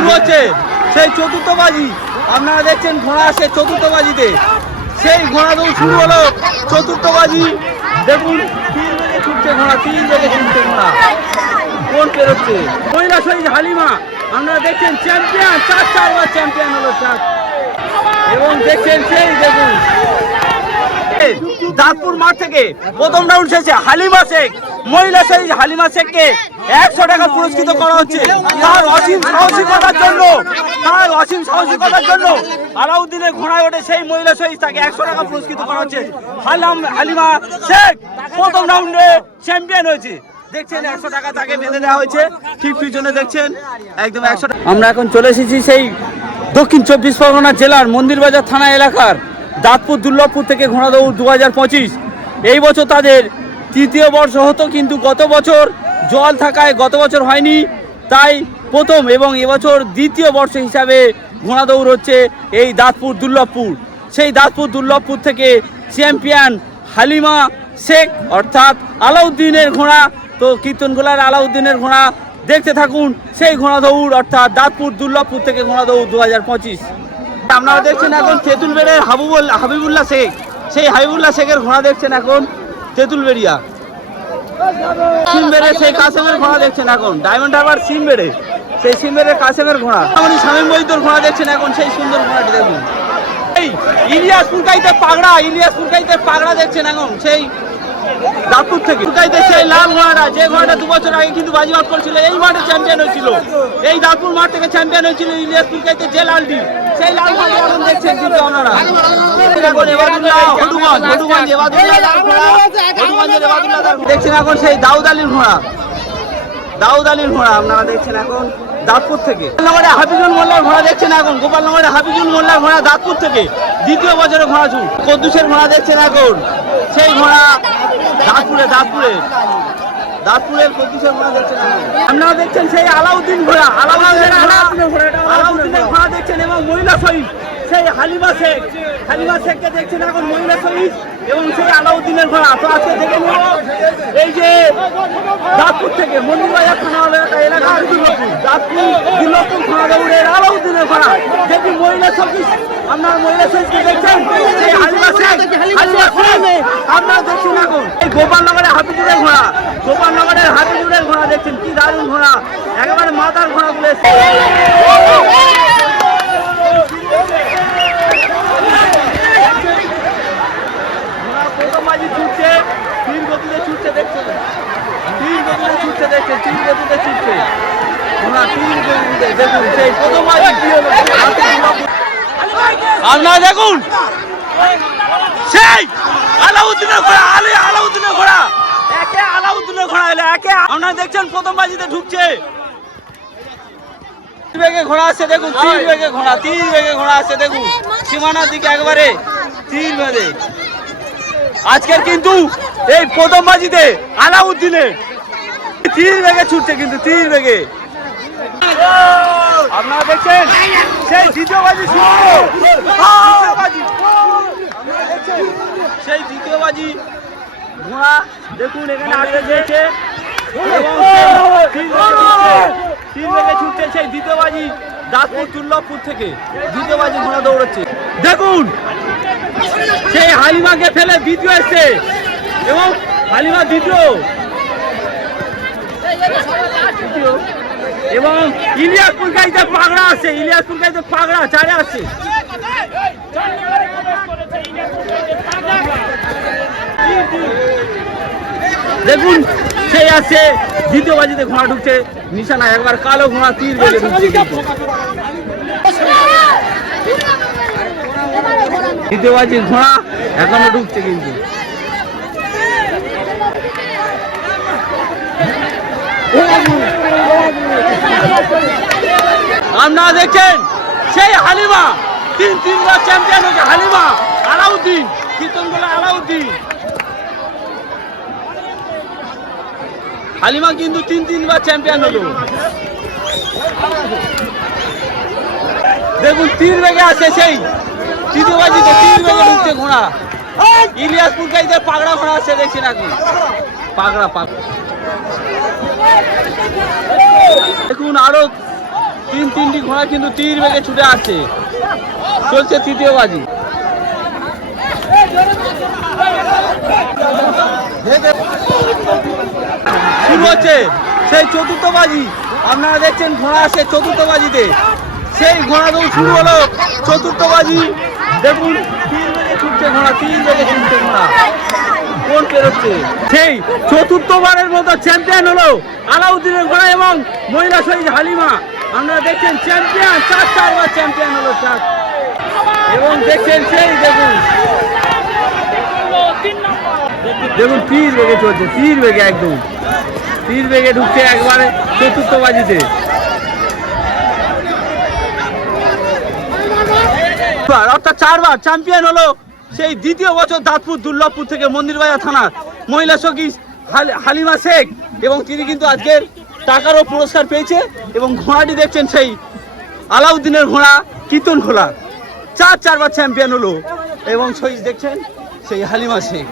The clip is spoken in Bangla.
শুরু হচ্ছে। সেই চতুর্থ বাজি আপনারা দেখছেন ঘোড়া আসে চতুর্থ বাজিতে সেই ঘোড়া দৌড় শুরু হলো চতুর্থ বাজি দেখুন, তিন বেগে ছুটছে ঘোড়া, তিন বেগে ছুটছে ঘোড়া। কোন পেরোচ্ছে মহিলা শহীদ হালিমা, আপনারা দেখছেন চ্যাম্পিয়ন, চার চারবার চ্যাম্পিয়ন হলো চার এবং দেখছেন সেই, দেখুন দাঁতপুর মাঠ থেকে প্রথম রাউন্ড শেষে হালিমা শেখ, মহিলা সেই হালিমা শেখকে একশো টাকা পুরস্কৃত করা হচ্ছে। তার অসীম সাহসিকতার জন্য, তার অসীম সাহসিকতার জন্য আলাউদ্দিনের ঘোড়ায় ওঠে সেই মহিলা শহীদ তাকে একশো টাকা পুরস্কৃত করা হচ্ছে। হালাম, হালিমা শেখ প্রথম রাউন্ডে চ্যাম্পিয়ন হয়েছে। দেখছেন একশো টাকা তাকে বেঁধে দেওয়া হয়েছে। ঠিক পিছনে দেখছেন, একদম একশো আমরা এখন চলে এসেছি সেই দক্ষিণ চব্বিশ পরগনা জেলার মন্দিরবাজার থানা এলাকার দাঁতপুর দুর্লভপুর থেকে ঘোড়া দৌড় দু হাজার পঁচিশ। এই বছর তাদের তৃতীয় বর্ষ হতো, কিন্তু গত বছর জল থাকায় গত বছর হয়নি। তাই প্রথম এবং এবছর দ্বিতীয় বর্ষ হিসাবে ঘোড়া দৌড় হচ্ছে এই দাঁতপুর দুর্লভপুর। সেই দাঁতপুর দুর্লভপুর থেকে চ্যাম্পিয়ন হালিমা শেখ, অর্থাৎ আলাউদ্দিনের ঘোড়া। তো কীর্তনগোলার আলাউদ্দিনের ঘোড়া, দেখতে থাকুন সেই ঘোড়া দৌড় অর্থাৎ দাঁতপুর দুর্লভপুর থেকে ঘোড়া দৌড় দু আপনারা দেখছেন এখন তেঁতুলবেড়ের হাবুবুল হাবিবুল্লাহ শেখ। সেই হাবিবুল্লাহ শেখের ঘোড়া দেখছেন এখন তেঁতুলবেড়িয়া। সিমবেড়ে সেই কাসেমের ঘোড়া দেখছেন এখন। ডায়মন্ড হারবার সিমবেড়ে। সেই সিমবেড়ের কাসেমের ঘোড়া। আমাদের স্বামী বৈদ্যর ঘোড়া দেখছেন এখন। সেই সুন্দর ঘোড়াটি দেখুন। এই ইলিয়াস পুরকাইতে পাগড়া ইলিয়াস পুরকাইতে পাগড়া দেখছেন এখন। সেই দাপুর থেকে। পুরকাইতে সেই লাল ঘোড়াটা। যে ঘোড়াটা দু বছর আগে কিন্তু বাজিমাত করেছিল, এই মাঠে চ্যাম্পিয়ন হয়েছিল। এই দাপুর মাঠ থেকে চ্যাম্পিয়ন হয়েছিল ইলিয়াস পুরকাইতে যে লালটি। সেই লাল এখন দেখছেন কিন্তু আপনারা। দেখছেন এখন সেই দাউদ আলীর ঘোড়া। দাউদ আলীর ঘোড়া আপনারা দেখছেন এখন দাঁতপুর থেকে। গোপালনগরে হাফিজুল মোল্লার ঘোড়া দেখছেন এখন। গোপালনগরে হাফিজুল মোল্লার ঘোড়া দাঁতপুর থেকে। দ্বিতীয় বছরের ঘোড়া ছুট কদ্দুসের ঘোড়া দেখছেন এখন। সেই ঘোড়া দাঁতপুরে দাঁতপুরে। দাঁতপুরের দেখছেন আপনারা দেখছেন সেই আলাউদ্দিন ঘোড়া আলাউদ্দিন ঘোড়া আলাউদ্দিনের ঘোড়া দেখছেন এবং মহিলা শহীদ। সেই হালিমা শেখ। হালিমা শেখকে দেখছেন এখন মহিলা শহীদ এবং সেই আলাউদ্দিনের ঘোড়া। তো আজকে দেখে নেব এই যে দাঁতপুর থেকে মন্দিরবাজার থানা এলাকা এলাকার দাঁতপুর দুর্লভপুর থানা দৌড়ের আলাউদ্দিনের ঘোড়া। যেটি মহিলা শহীদ আপনার মহিলা শহীদকে দেখছেন, সেই হালিমা শেখ হালিমা শেখ, আপনারা দেখছেন এখন। এই গোপালনগরের হাফিজুরের ঘোড়া, গোপালনগরের হাফিজুরের ঘোড়া দেখছেন, কি দারুণ ঘোড়া। একেবারে মাতার ঘোড়া গুলো ঘোড়া প্রথম বাজি ছুটছে তিন গতিতে ছুটছে দেখছেন তিন গতিতে ছুটছে দেখছেন তিন গতিতে ছুটছে ঘোড়া তিন গতিতে দেখুন। সেই প্রথম আপনারা দেখুন সেই আলাউদ্দিনের ঘোড়া, আলী আলাউদ্দিনের ঘোড়া। একে আলাউদ্দিনের ঘোড়া এলে একে আপনারা দেখছেন প্রথম বাজিতে ঢুকছে। বেগে ঘোড়া আছে, দেখুন। তিন বেগে ঘোড়া, তিন বেগে ঘোড়া আছে, দেখুন। সীমানার দিকে একবারে। তিন বেগে। আজকের কিন্তু এই প্রথম বাজিতে আলাউদ্দিনের তিন বেগে ছুটছে কিন্তু, তিন বেগে আপনারা দেখছেন, সেই দ্বিতীয় বাজি সেই দ্বিতীয় বাজি ঘোড়া দেখুন, এখানে আগে দিয়েছে। তিন বেগে ছুটছে। সেই দ্বিতীয় বাজি দাসপুর দুর্লভপুর থেকে। দ্বিতীয় বাজি ঘোড়া দৌড়চ্ছে। দেখুন। হালিমাকে ফেলে দ্বিতীয় এসছে। এবং হালিমা দ্বিতীয়। এবং ইলিয়াসপুর গাইতে পাগড়া আছে, ইলিয়াসপুর গাইতে পাগড়া, চারে আছে। দেখুন, সেই আছে, দ্বিতীয় বাজিতে ঘোড়া ঢুকছে, নিশানা একবার কালো ঘোড়া তীর কিন্তু দ্বিতীয় ঘোড়া এখনও ঢুকছে কিন্তু। আপনারা দেখছেন, সেই হালিমা, তিন তিনবার চ্যাম্পিয়ন হয়েছে, হালিমা আলাউদ্দিন কীর্তনগুলো আলাউদ্দিন। হালিমা কিন্তু তিন তিনবার চ্যাম্পিয়ন হলো। দেখুন তিন বেগে আছে সেই তৃতীয় বাজিতে তিন বেগে ঢুকছে ঘোড়া। ইলিয়াসপুর গাইতে পাগড়া ঘোড়া আছে দেখছেন এখন পাগড়া পাগড়া। দেখুন আরও তিন তিনটি ঘোড়া কিন্তু তীর বেগে ছুটে আসছে। চলছে তৃতীয় বাজি। শুরু হচ্ছে সেই চতুর্থ বাজি। আপনারা দেখছেন ঘোড়া আসে চতুর্থ বাজিতে। সেই ঘোড়া দৌড় শুরু হলো। চতুর্থ বাজি দেখুন, তিন বেগে ছুটছে ঘোড়া, তিন বেগে ছুটছে ঘোড়া। কোন পেরোচ্ছে? সেই চতুর্থবারের মতো চ্যাম্পিয়ন হলো আলাউদ্দিনের ঘোড়া এবং মহিলা শহীদ হালিমা। আপনারা দেখছেন চ্যাম্পিয়ন চার চারবার চ্যাম্পিয়ন হলো চার এবং দেখছেন সেই, দেখুন। দেখুন, তীর বেগে চলছে, তীর বেগে একদম। তীর বেগে ঢুকছে একবারে চতুর্থ বাজিতে চারবার, অর্থাৎ চারবার চ্যাম্পিয়ন হলো সেই দ্বিতীয় বছর দাঁতপুর দুর্লভপুর থেকে মন্দিরবাজার থানার মহিলা সখী হালিমা শেখ এবং তিনি কিন্তু আজকের টাকারও পুরস্কার পেয়েছে এবং ঘোড়াটি দেখছেন সেই আলাউদ্দিনের ঘোড়া কীর্তন খোলা চার চারবার চ্যাম্পিয়ন হলো এবং শহীদ দেখছেন সেই হালিমা শেখ।